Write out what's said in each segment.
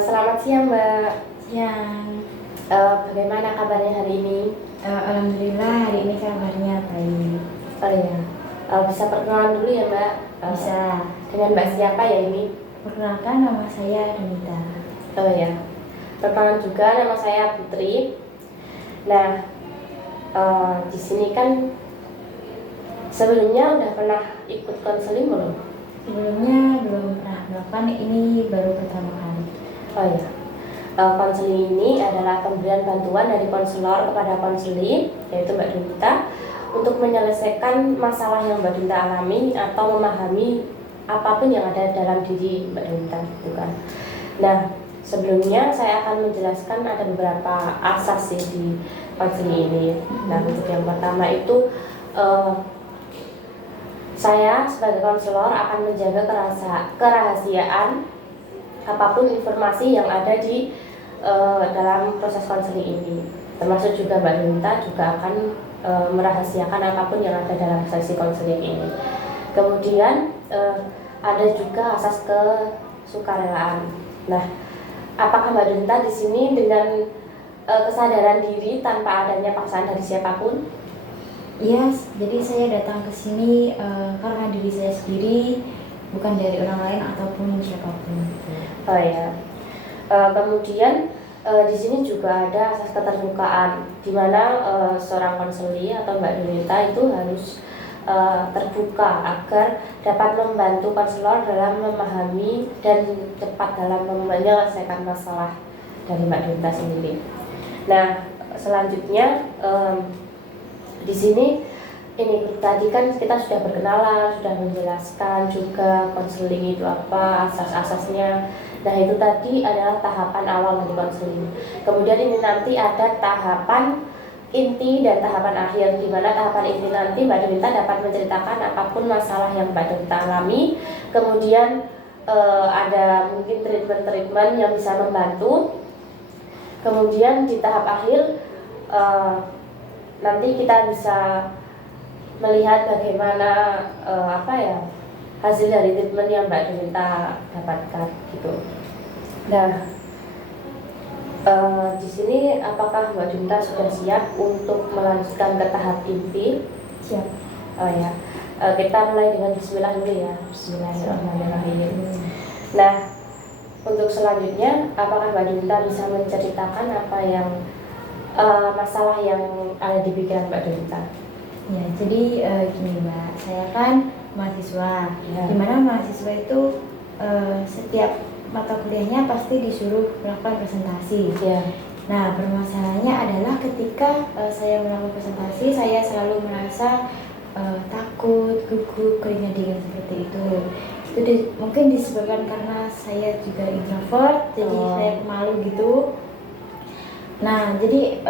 Selamat siang Mbak. Siang. Bagaimana kabarnya hari ini? Alhamdulillah hari ini kabarnya baik. Oh ya, bisa perkenalan dulu ya Mbak? Bisa. Dengan Mbak siapa ya ini? Perkenalkan, nama saya Donita. Oh ya, perkenalan juga, nama saya Putri. Nah, di sini kan sebelumnya udah pernah ikut konseling belum? Sebelumnya belum pernah melakukan, ini baru pertama kali. Oh ya, konseling ini adalah pemberian bantuan dari konselor kepada konseli, yaitu Mbak Donita, untuk menyelesaikan masalah yang Mbak Donita alami atau memahami apapun yang ada dalam diri Mbak Donita, gitu kan. Nah, sebelumnya saya akan menjelaskan ada beberapa asas sih di konseling ini. Nah, untuk yang pertama itu saya sebagai konselor akan menjaga kerahasiaan apapun informasi yang ada di dalam proses konseling ini, termasuk juga Mbak Donita juga akan merahasiakan apapun yang ada dalam sesi konseling ini. Kemudian ada juga asas kesukarelaan. Nah, apakah Mbak Donita di sini dengan kesadaran diri tanpa adanya paksaan dari siapapun? Iya, jadi saya datang ke sini karena diri saya sendiri, bukan dari orang lain ataupun siapapun. Oh ya. Kemudian di sini juga ada asas keterbukaan, di mana seorang konseli atau Mbak Donita itu harus terbuka agar dapat membantu konselor dalam memahami dan cepat dalam menyelesaikan masalah dari Mbak Donita sendiri. Nah, selanjutnya di sini ini tadi kan kita sudah berkenalan, sudah menjelaskan juga konseling itu apa, asas-asasnya. Nah, itu tadi adalah tahapan awal dari konseling. Kemudian ini nanti ada tahapan inti dan tahapan akhir, di mana tahapan inti nanti Mbak Donita dapat menceritakan apapun masalah yang Mbak Donita alami. Kemudian ada mungkin treatment-treatment yang bisa membantu. Kemudian di tahap akhir nanti kita bisa melihat bagaimana hasil dari treatment yang Mbak Donita dapatkan gitu. Nah, di sini apakah Mbak Donita sudah siap untuk melanjutkan ke tahap inti? Siap. Oh ya, kita mulai dengan Bismillah dulu ya. Bismillahirrahmanirrahim. Nah, untuk selanjutnya, apakah Mbak Donita bisa menceritakan apa yang masalah yang ada di pikiran Mbak Donita? Ya, jadi gini Mbak, saya kan mahasiswa, Ya. dimana mahasiswa itu setiap mata kuliahnya pasti disuruh melakukan presentasi. Ya. Nah, permasalahannya adalah ketika saya melakukan presentasi, saya selalu merasa takut, gugup, keringat dingin seperti itu. Itu mungkin disebabkan karena saya juga introvert, jadi saya pemalu gitu. Nah, jadi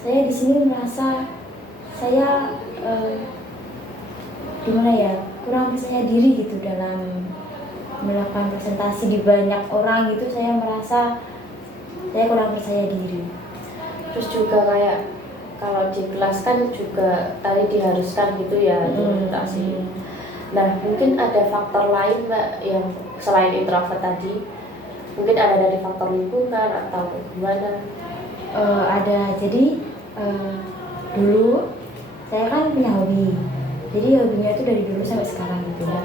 saya di sini merasa saya gimana ya, kurang percaya diri gitu dalam melakukan presentasi di banyak orang gitu. Saya merasa saya kurang percaya diri. Terus juga kayak kalau di kelas kan juga tadi diharuskan gitu ya presentasi. Nah, mungkin ada faktor lain Mbak yang selain introvert tadi, mungkin ada dari faktor lingkungan atau gimana? Ada, jadi dulu saya kan punya hobi, jadi hobinya itu dari dulu sampai sekarang gitu ya.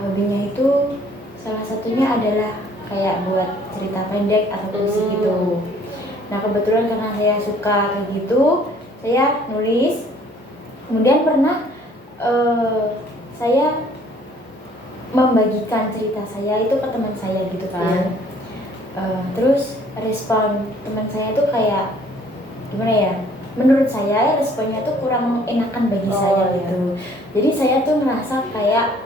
Hobinya itu salah satunya adalah kayak buat cerita pendek atau puisi gitu. Nah, kebetulan karena saya suka kayak gitu, saya nulis. Kemudian pernah saya membagikan cerita saya itu ke teman saya gitu kan. Terus respon teman saya itu kayak gimana ya, menurut saya responnya tuh kurang enakan bagi saya gitu. Jadi saya tuh merasa kayak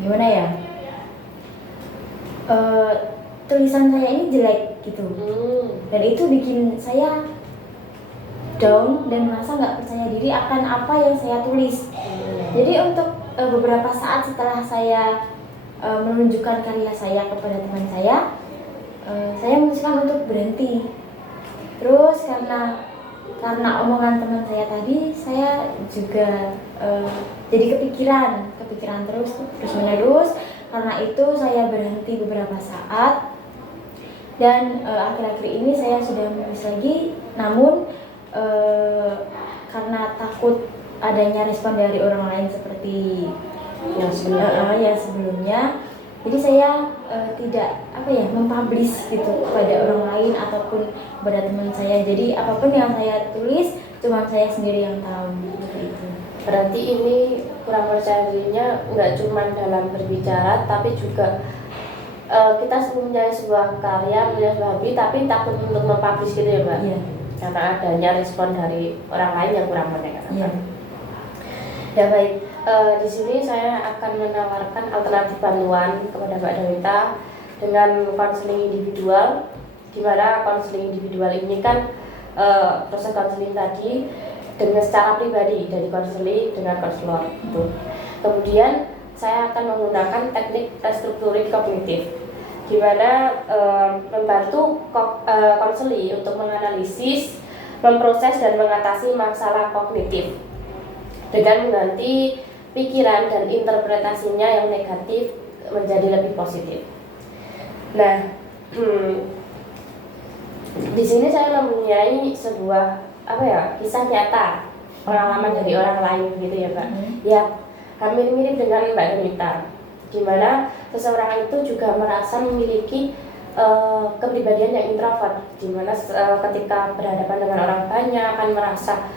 gimana ya, tulisan saya ini jelek gitu. Dan itu bikin saya down dan merasa nggak percaya diri akan apa yang saya tulis. Jadi untuk beberapa saat setelah saya menunjukkan karya saya kepada teman saya memutuskan untuk berhenti. Terus karena omongan teman saya tadi, saya juga jadi kepikiran terus menerus. Karena itu saya berhenti beberapa saat, dan akhir-akhir ini saya sudah menulis lagi. Namun karena takut adanya respon dari orang lain seperti yang sebelumnya, jadi saya tidak mempublish gitu kepada orang lain ataupun kepada teman saya. Jadi apapun yang saya tulis cuma saya sendiri yang tahu gitu. Berarti ini kurang percaya dirinya nggak cuma dalam berbicara, tapi juga kita mempunyai sebuah karya, punya sebuah hobi, tapi takut untuk mempublish gitu ya Mbak? Iya. Karena adanya respon dari orang lain yang kurang menyenangkan. Iya. Ya baik, di sini saya akan menawarkan alternatif bantuan kepada Mbak Donita dengan konseling individual, di mana konseling individual ini kan proses konseling tadi dengan secara pribadi dari konseling dengan konselor gitu. Kemudian saya akan menggunakan teknik restrukturing kognitif, di mana membantu konseling untuk menganalisis, memproses dan mengatasi masalah kognitif dengan mengganti pikiran dan interpretasinya yang negatif menjadi lebih positif. Nah, di sini saya mempunyai sebuah kisah nyata, pengalaman dari orang lain gitu ya Mbak. Ya, kami mirip dengan Mbak Donita, di mana seseorang itu juga merasa memiliki kepribadian yang introvert, di mana ketika berhadapan dengan orang banyak akan merasa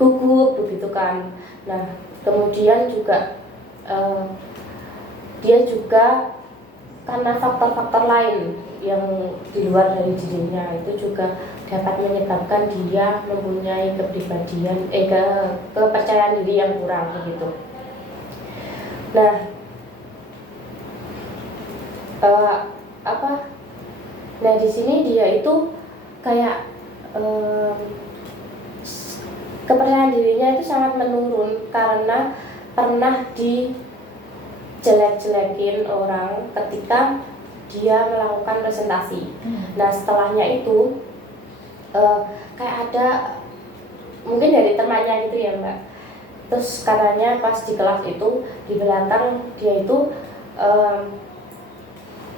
gugup begitu kan. Nah, kemudian juga dia juga karena faktor-faktor lain yang di luar dari dirinya itu juga dapat menyebabkan dia mempunyai kepribadian kepercayaan diri yang kurang begitu. Nah, nah di sini dia itu kayak kepercayaan dirinya itu sangat menurun karena pernah dijelek-jelekin orang ketika dia melakukan presentasi. Nah setelahnya itu kayak ada mungkin dari temannya gitu ya Mbak. Terus katanya pas di kelas itu di belakang dia itu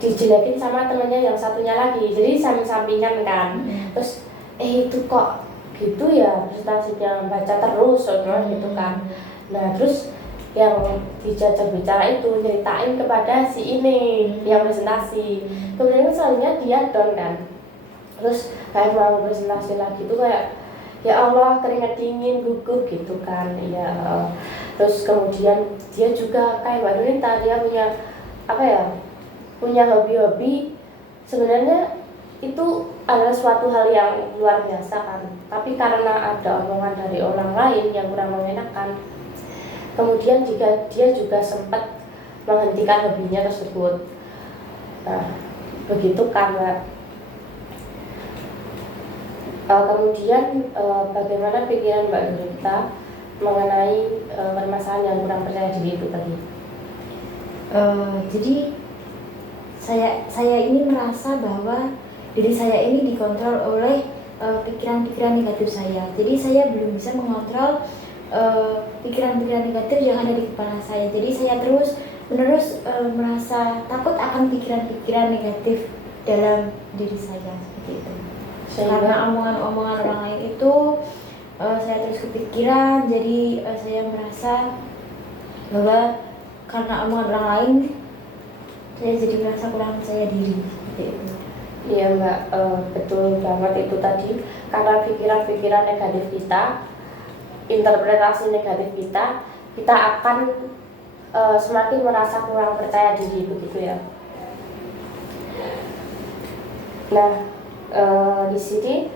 dijelekin sama temannya yang satunya lagi. Jadi samping-sampingan kan. Terus itu kok gitu ya presentasinya, baca terus gitu kan. Nah terus yang dijajak bicara itu nyeritain kepada si ini yang presentasi. Kemudian selanjutnya dia down kan. Terus kayak mau presentasi lagi tuh kayak ya Allah keringat dingin gugup gitu kan ya. Terus kemudian dia juga kayak Mbak Donita, dia punya hobi-hobi sebenarnya itu adalah suatu hal yang luar biasa kan, tapi karena ada omongan dari orang lain yang kurang mengenakan, kemudian jika dia juga sempat menghentikan hobinya tersebut. Nah begitu kan Mbak. Kemudian bagaimana pikiran Mbak Donita mengenai permasalahan yang kurang percaya diri itu tadi? Jadi saya ini merasa bahwa diri saya ini dikontrol oleh pikiran-pikiran negatif saya. Jadi saya belum bisa mengontrol pikiran-pikiran negatif yang ada di kepala saya. Jadi saya terus-menerus merasa takut akan pikiran-pikiran negatif dalam diri saya seperti itu. Karena omongan-omongan orang lain itu saya terus kepikiran. Jadi saya merasa bahwa karena omongan orang lain saya jadi merasa kurang percaya diri seperti itu. Iya Mbak, betul banget itu tadi. Karena pikiran-pikiran negatif kita, interpretasi negatif kita akan semakin merasa kurang percaya diri begitu ya. Nah, di sini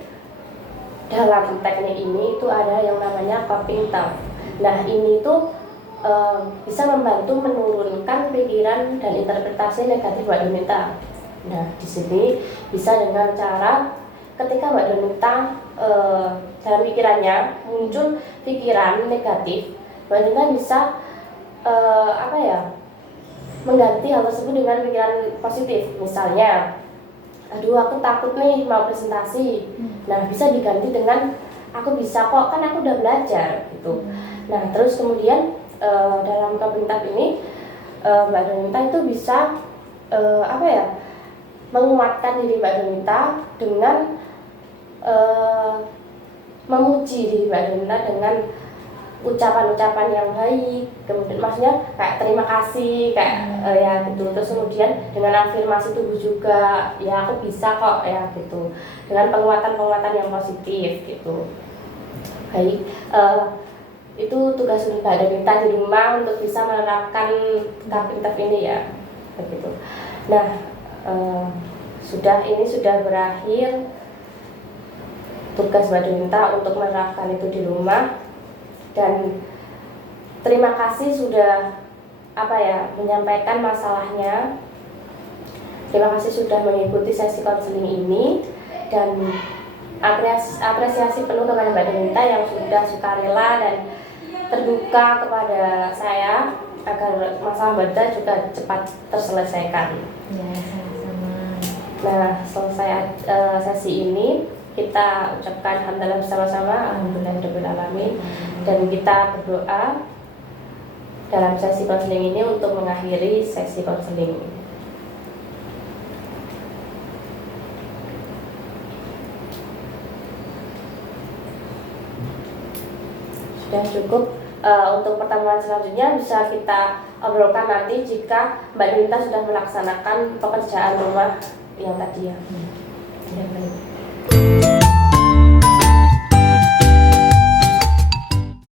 dalam teknik ini itu ada yang namanya coping time. Nah, ini tuh bisa membantu menurunkan pikiran dan interpretasi negatif Mbak Donita. Nah, di sini bisa dengan cara ketika Mbak Donita dalam pikirannya muncul pikiran negatif, Mbak Donita bisa mengganti hal tersebut dengan pikiran positif. Misalnya, aduh aku takut nih mau presentasi. Nah, bisa diganti dengan aku bisa kok, kan aku udah belajar gitu. Nah, terus kemudian dalam kepintar ini Mbak Donita itu bisa menguatkan diri Mbak Donita dengan memuji diri Mbak Donita dengan ucapan-ucapan yang baik, kemudian maksudnya kayak terima kasih, kayak ya gitu. Terus kemudian dengan afirmasi tubuh juga, ya aku bisa kok ya gitu, dengan penguatan-penguatan yang positif gitu. Baik, itu tugas Mbak Donita di rumah untuk bisa menerapkan Kapinter ini ya, begitu. Nah, sudah berakhir tugas Mbak Donita untuk menerapkan itu di rumah, dan terima kasih sudah menyampaikan masalahnya. Terima kasih sudah mengikuti sesi konseling ini, dan apresiasi penuh kepada Mbak Donita yang sudah sukarela dan terbuka kepada saya agar masalah Mbak Donita juga cepat terselesaikan. Ya, sama-sama. Nah, selesai sesi ini, kita ucapkan alhamdulillah bersama-sama, alhamdulillahirabbil alamin, dan kita berdoa dalam sesi konseling ini untuk mengakhiri sesi konseling ini. Sudah cukup. Untuk pertemuan selanjutnya bisa kita obrolkan nanti jika Mbak Donita sudah melaksanakan pekerjaan rumah yang tadi ya.